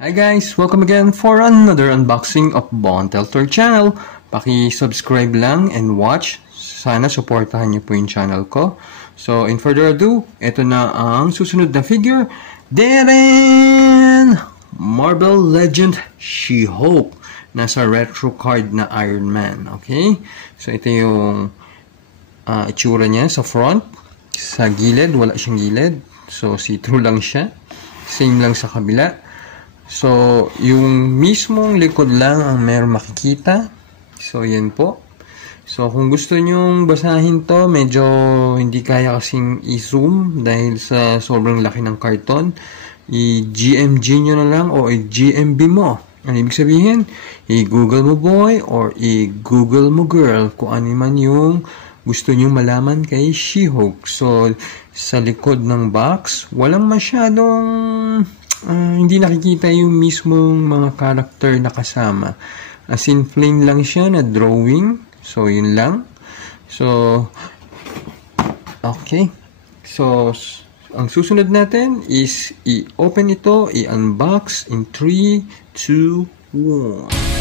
Hi guys! Welcome again for another unboxing of Bon Teltor channel. Paki-subscribe lang and watch. Sana supportahan niyo po yung channel ko. So, in further ado, ito na ang susunod na figure. Darren! Marvel Legend She-Hulk. Nasa retro card na Iron Man. Okay? So, ito yung itsura niya sa front. Sa gilid, wala siyang gilid. So, see-through lang siya. Same lang sa kabila. So, yung mismong likod lang ang meron makikita. So, yan po. So, kung gusto nyong basahin to, medyo hindi kaya kasing i-zoom dahil sa sobrang laki ng karton. I-GMG nyo na lang o i-GMB mo. Ano ibig sabihin? I-Google mo boy or i-Google mo girl kung ano man yung gusto nyong malaman kay She-Hulk. So, sa likod ng box, walang masyadong hindi nakikita yung mismong mga character na kasama. As in, plain lang siya na drawing. So, yun lang. So, okay. So, ang susunod natin is i-open ito, i-unbox in 3, 2, 1.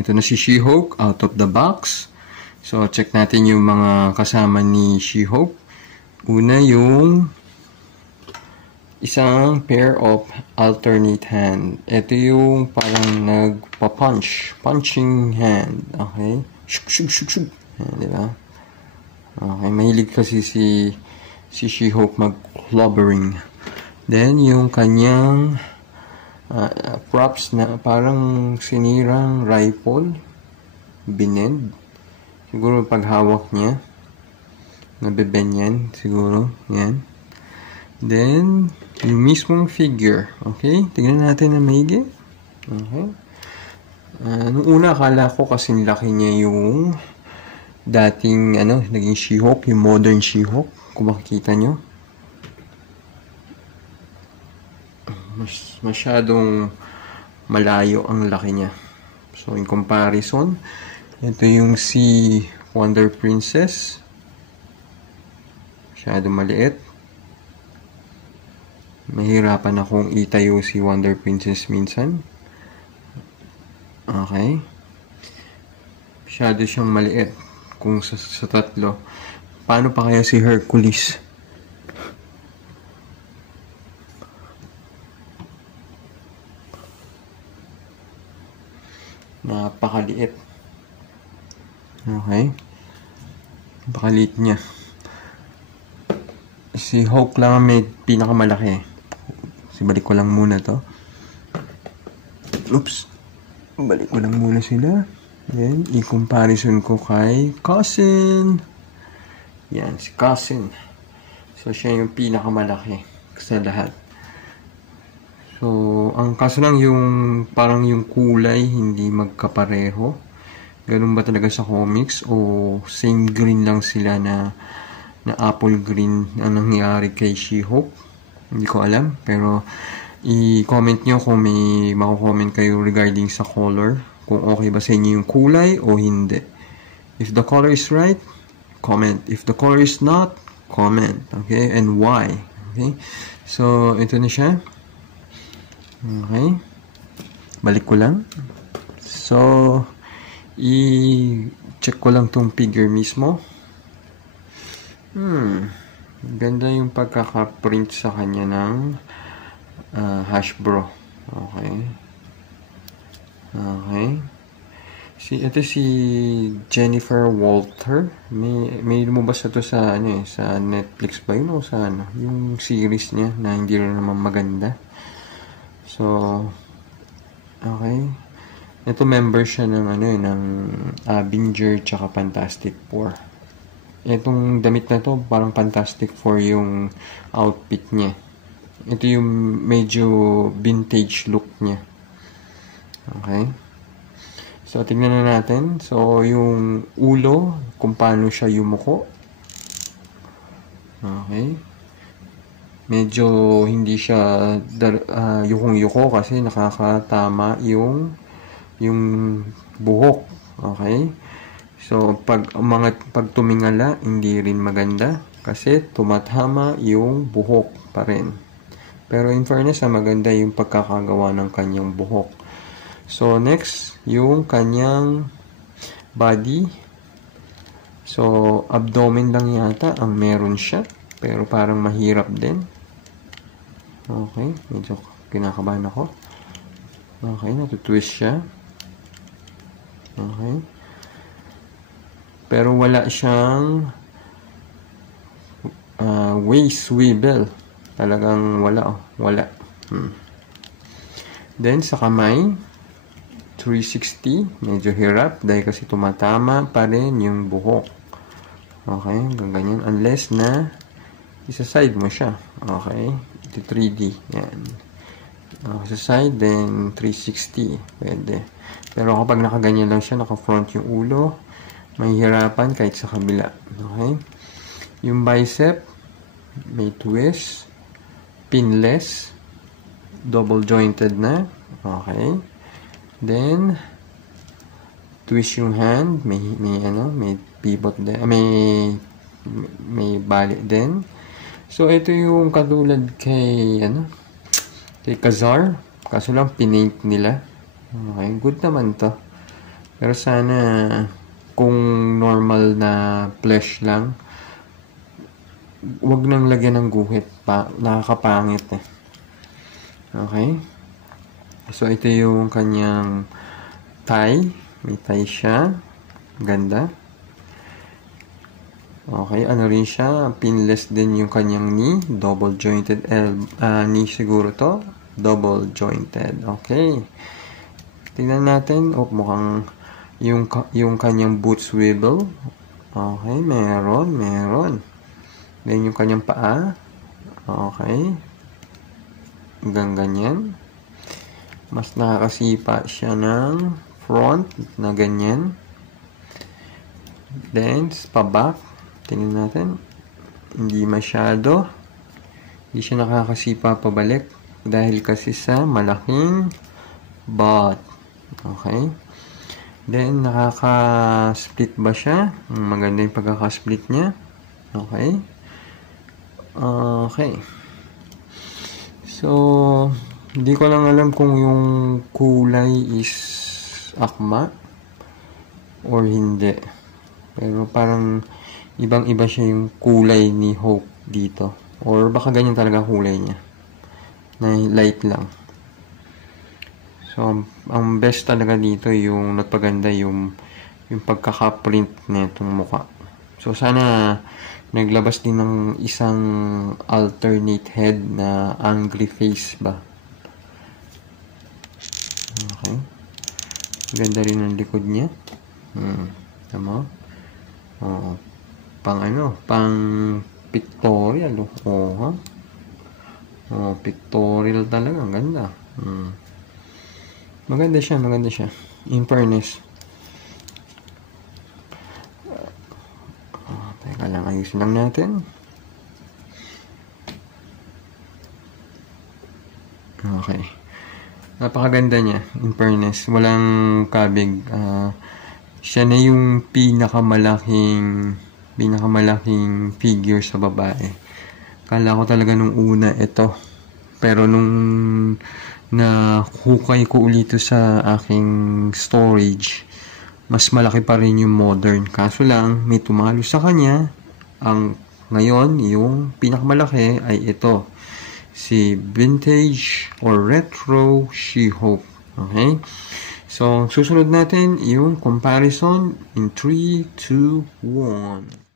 Ito na si She-Hulk out of the box. So, check natin yung mga kasama ni She-Hulk. Una yung isang pair of alternate hand. Ito yung parang nagpa-punch. Punching hand. Okay? Shuk, shuk, shuk, shuk. Di ba? Okay. Mahilig kasi si She-Hulk mag-clobbering. Then, yung kanyang props na parang sinirang rifle, binend. Siguro paghawak niya, nabeben yan, siguro, yan. Then, yung mismong figure, okay? Tignan natin na maigi. Okay. Nung una, akala ko kasi laki niya yung dating, naging She-Hulk, yung modern She-Hulk, kung makikita nyo. Masyadong malayo ang laki niya. So, in comparison, ito yung si Wonder Princess. Masyadong maliit. Mahirapan akong itayo si Wonder Princess minsan. Okay. Masyado siyang maliit kung sa tatlo. Paano pa kaya si Hercules? Napakaliit. Okay. Napakaliit niya. Si Hulk lang may pinakamalaki. Balik ko lang muna to. Oops. Balik ko lang muna sila. Then, i-comparison ko kay Cousin. Yan, si Cousin. So, siya yung pinakamalaki sa lahat. So, ang kaso lang yung parang yung kulay hindi magkapareho. Ganun ba talaga sa comics o same green lang sila na apple green ang nangyari kay She-Hulk? Hindi ko alam, pero i-comment nyo kung may mako-comment kayo regarding sa color, kung okay ba sa inyo yung kulay o hindi. If the color is right, comment. If the color is not, comment. Okay? And why? Okay? So, ito na siya. Okay. Balik ko lang. So, i-check ko lang tong figure mismo. Ganda yung pagkaka-print sa kanya ng Hasbro. Okay. Okay. Ito si Jennifer Walter. May lumabas ito sa sa Netflix ba yun o sa yung series niya na hindi rin naman maganda. So, okay. Ito member siya ng ng Avenger tsaka Fantastic Four. Itong damit na to parang Fantastic Four yung outfit niya. Ito yung medyo vintage look niya. Okay. So, tingnan na natin. So, yung ulo, kung paano siya yumuko. Okay. Medyo hindi siya yukong-yuko kasi nakakatama yung buhok. Okay. So, pag tumingala, hindi rin maganda kasi tumatama yung buhok pa rin. Pero in fairness, maganda yung pagkakagawa ng kanyang buhok. So, next, yung kanyang body. So, abdomen lang yata ang meron siya. Pero parang mahirap din. Okay, medyo kinakabahan ako. Okay, natutwist siya. Okay. Pero wala siyang waist swivel. Talagang wala. Wala. Then, sa kamay, 360, medyo hirap dahil kasi tumatama pa rin yung buhok. Okay, hanggang ganyan. Unless na isa-side mo siya. Okay, ito 3D. Yan. Sa side, then 360. Pwede. Pero kapag nakaganyan lang siya, naka-front yung ulo, mahihirapan kahit sa kabila. Okay, yung bicep, may twist, pinless, double jointed na. Okay. Then, twist yung hand, may pivot din, may bali din. So, ito yung katulad kay Kazar. Kaso lang, pinaint nila. Okay, good naman to. Pero sana, kung normal na flesh lang, wag nang lagyan ng guhit pa. Nakakapangit eh. Okay. So, ito yung kanyang tie. May tie siya. Ganda. Okay, ano rin siya. Pinless din yung kanyang knee. Double jointed knee siguro to. Double jointed. Okay. Tingnan natin. Mukhang yung kanyang boot swivel. Okay, meron. Then yung kanyang paa. Okay. Hanggang ganyan. Mas nakakasipa siya ng front na ganyan. Then, pa-back. Tingnan natin. Hindi masyado. Hindi siya nakakasipa pabalik. Dahil kasi sa malaking butt. Okay. Then, nakaka-split ba siya? Maganda yung pagkaka-split niya. Okay. Okay. So, hindi ko lang alam kung yung kulay is akma or hindi. Pero parang ibang-iba siya yung kulay ni Hope dito. Or baka ganyan talaga kulay niya. Na light lang. So, ang best talaga dito yung nagpaganda yung pagkaka-print nitong mukha. So, sana naglabas din ng isang alternate head na angry face ba. Okay. Ganda rin ang likod niya. Tama? Oh, pang pictorial. Pictorial talaga. Ang ganda. Maganda siya. In fairness. Teka lang, ayusin lang natin. Okay. Napakaganda niya, in fairness. Walang kabig. Siya na yung pinakamalaking figure sa babae. Kala ko talaga nung una ito. Pero nung nahukay ko ulit sa aking storage, mas malaki pa rin yung modern. Kaso lang, may tumalo sa kanya. Ngayon, yung pinakamalaki ay ito. Si Vintage or Retro She-Hope. Okay? So, susunod natin yung comparison in 3, 2, 1.